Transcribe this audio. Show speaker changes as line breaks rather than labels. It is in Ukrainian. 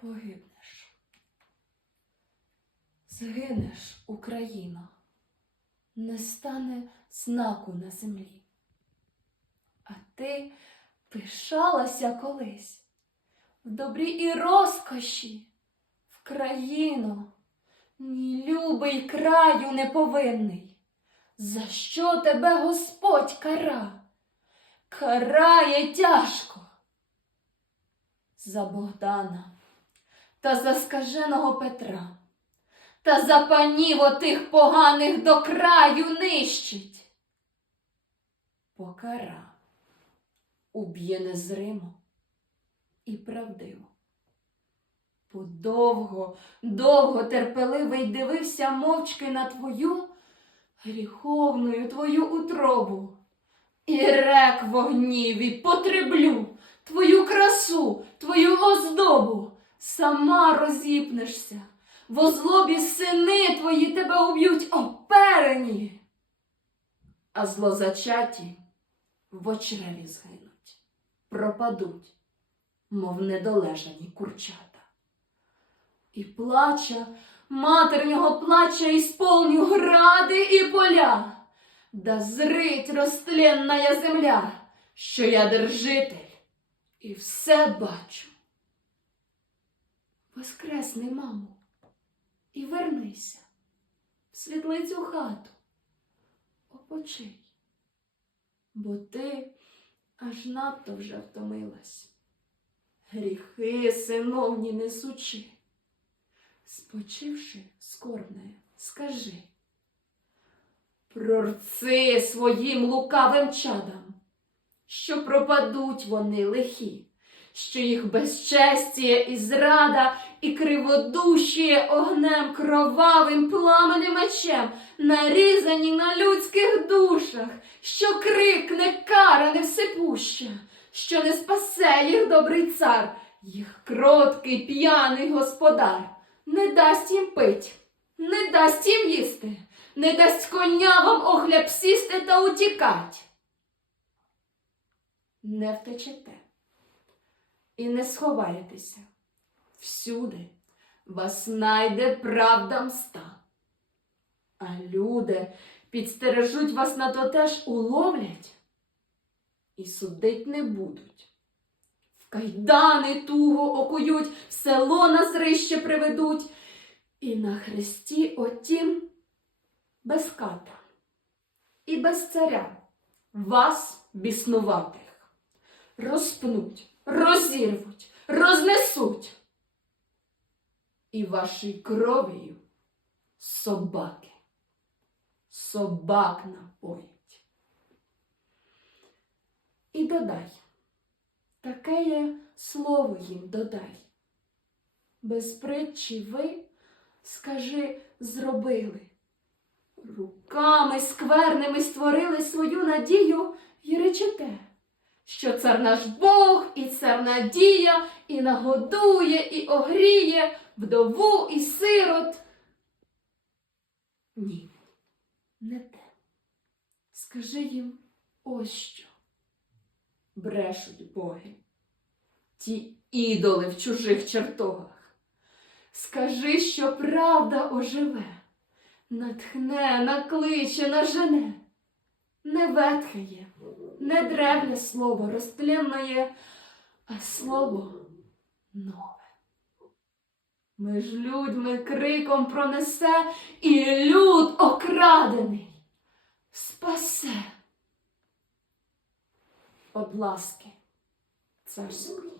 погибнеш. Згинеш, Україно, не стане знаку на землі. А ти пишалася колись в добрі і розкоші, в країну, мій любий краю неповинний. За що тебе Господь кара? Карає тяжко. За Богдана та за скаженого Петра, та за панів отих поганих до краю нищить. Покара уб'є незримо і правдиво. Подовго, довго терпеливий дивився мовчки на твою гріховною твою утробу. І рек в гніві потреблю твою красу, твою оздобу. Сама розіпнешся, в озлобі сини твої тебе уб'ють оперені, а злозачаті в очреві згинуть, пропадуть, мов недолежані курчата. І плача, матернього плача ісполню гради і поля, да зрить розтленная земля, що я держитель і все бачу. Воскресни, мамо, і вернися в світлицю хату, опочий, бо ти аж надто вже втомилась. Гріхи, синовні, несучи. Спочивши скорбне, скажи, прорци своїм лукавим чадам, що пропадуть вони лихі, що їх безчестіє і зрада, і криводушіє огнем кровавим пламенем мечем, нарізані на людських душах, що крикне кара невсипуща, що не спасе їх добрий цар, їх кроткий п'яний господар не дасть їм пить, не дасть їм їсти, не дасть коня вам охляб сісти та утікать. Не втечете і не сховаєтеся. Всюди вас найде правда мста. А люди підстережуть вас на то теж уловлять і судить не будуть. В кайдани туго окують, в село на зрище приведуть, і на хресті отім без ката і без царя вас біснуватих розпнуть, розірвуть, рознесуть. І вашій кров'ю собаки, собак напоять. І додай, таке є слово їм додай. Без притчі ви, скажи, зробили. Руками скверними створили свою надію і речете, що цар наш Бог і цар надія, і нагодує, і огріє вдову і сирот. Ні, не те. Скажи їм ось що. Брешуть боги, ті ідоли в чужих чертогах. Скажи, що правда оживе, натхне, накличе, нажене, не ветхає, не древнє слово розтлінне, а слово нове. Між людьми криком пронесе, і люд окрадений спасе. Од ласки царської.